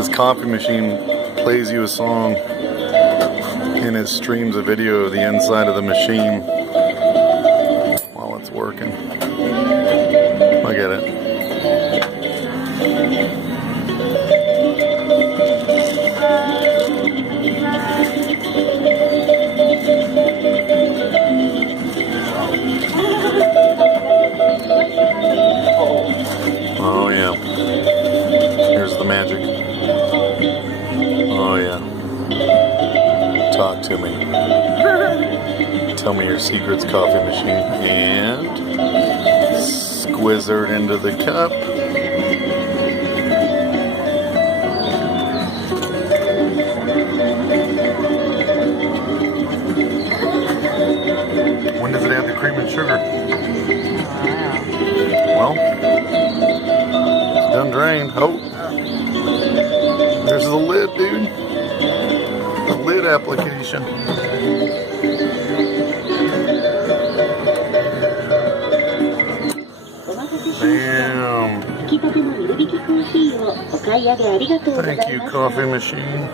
This coffee machine plays you a song and it streams a video of the inside of the machine while it's working. Look at it. Oh yeah. Here's the magic. Oh yeah. Talk to me. Tell me your secrets, coffee machine. And squizzard into the cup. When does it add the cream and sugar? Well, it's done drained. Oh, there's the lid, dude. The lid application. Bam. Thank you, coffee machine.